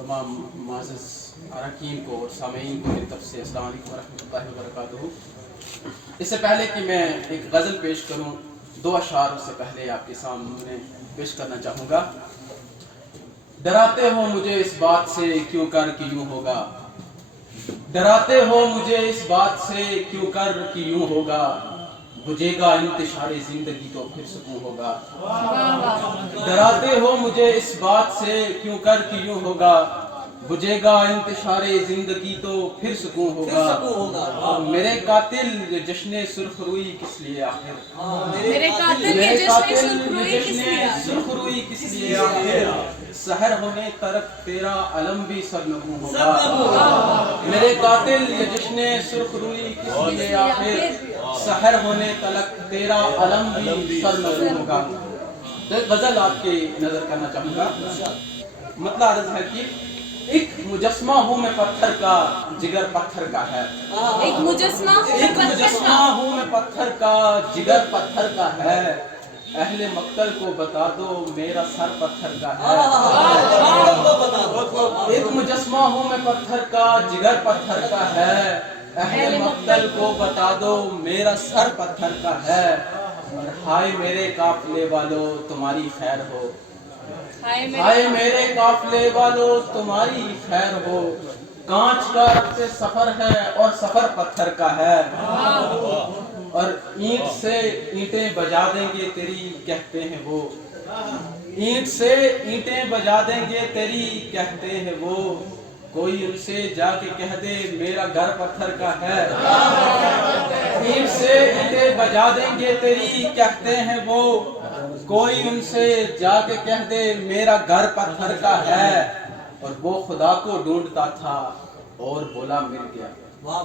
तमाम मुअज़्ज़ज़ अरकान को और सामीन को मेरी तरफ से अस्सलाम वालेकुम वरहमतुल्लाहि वबरकातुहू। इससे पहले कि मैं एक गज़ल पेश करूं, दो अशार से पहले आपके सामने पेश करना चाहूँगा। डराते हो मुझे इस बात से क्यों कर कि यूं होगा, डराते हो मुझे इस बात से क्यों कर कि यूं होगा, बुझेगा इंतशारे जिंदगी तो फिर सुकून होगा। डराते हो मुझे इस बात से क्यों कर कि यूं होगा, बुझेगा इंतशारे जिंदगी तो फिर सुकून होगा। मेरे कातिल ये जश्न सुर्खरुई किस लिए आखिर, मेरे कातिल ये जश्न सुर्खरुई किस लिए आखिर, सहर होने तरफ तेरा अलम भी सरनगू होगा। मेरे कातिल ये जश्न सुर्खरुई किस लिए आखिर, सहर होने तलक तेरा अलम भी सरनगू होगा। तो एक गजल आपके नजर करना चाहूंगा। मतलब अर्ज है कि एक मुजस्मा हूँ मैं पत्थर का, जिगर पत्थर का है। एक मुजस्मा हूँ मैं पत्थर का, जिगर पत्थर का है। अहले मक्तल को बता दो मेरा सर पत्थर का है। एक मुजस्मा हूँ मैं पत्थर का, जिगर पत्थर का है। अहले मक्तल को बता दो मेरा सर पत्थर का है। और हाय मेरे काफिले वालों तुम्हारी खैर हो, हाय मेरे काफिले वालों तुम्हारी खैर हो। कांच का से सफर है और सफर पत्थर का है। और ईंट से ईंटें बजा देंगे तेरी कहते हैं वो, ईंट से ईंटें बजा देंगे तेरी कहते हैं वो। कोई उनसे जाके कह दे मेरा घर पत्थर का है। ईंट से ईंटें बजा देंगे तेरी कहते हैं वो, कोई उनसे जाके कह दे मेरा घर पत्थर का है। और वो खुदा को ढूंढता था और बोला मिल गया, वो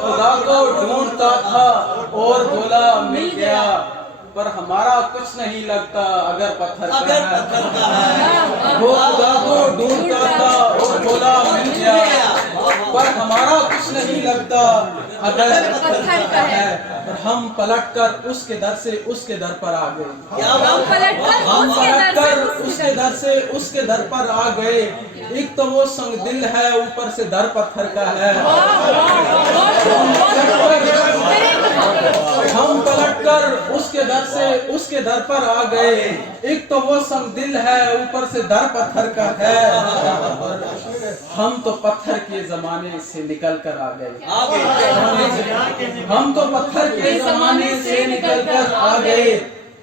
खुदा को ढूंढता था और बोला मिल गया। पर हमारा कुछ नहीं लगता अगर पत्थर का है। वो खुदा को ढूंढता था और बोला मिल गया, पर हमारा कुछ नहीं लगता अगर पत्थर का है। और हम पलटकर उसके दर से उसके दर पर आ गए, हम पलटकर उसके दर से उसके दर पर आ गए। एक तो वो संग दिल है ऊपर से दर पत्थर का है। हम पलटकर उसके दर से उसके दर पर आ गए। एक तो वो संग दिल है ऊपर से दर पत्थर का है। हम तो पत्थर के जमाने से निकल कर आ गए, हम तो पत्थर के जमाने से निकल कर आ गए।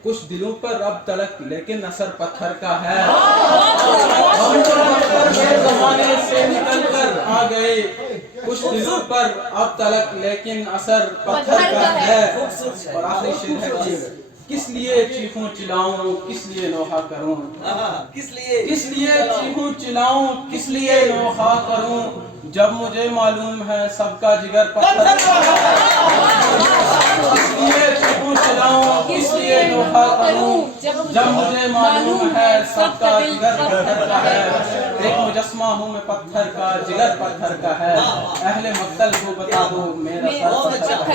कुछ दिलों पर अब तलक लेकिन असर पत्थर का है। हम तो पत्थर के जमाने से निकल कर आ गए। कुछ दिलों पर अब तलक लेकिन असर पत्थर का है। और आखिरी शेर है कि किस लिए चीखूं चिल्लाऊं किस लिए नोहा करूं, किस लिए चीखूं चिल्लाऊं किस लिए नोहा करूं, जब मुझे मालूम है सबका जिगर पत्थर का है। किस लिए चीखूं चिल्लाऊं किस लिए नोहा करूं, जब मुझे मालूम है सबका जिगर पत्थर का है। एक मुजस्मा हूँ मैं पत्थर का, जिगर पत्थर का है। अहले मक्तल को बता दो मेरा सर पत्थर का है।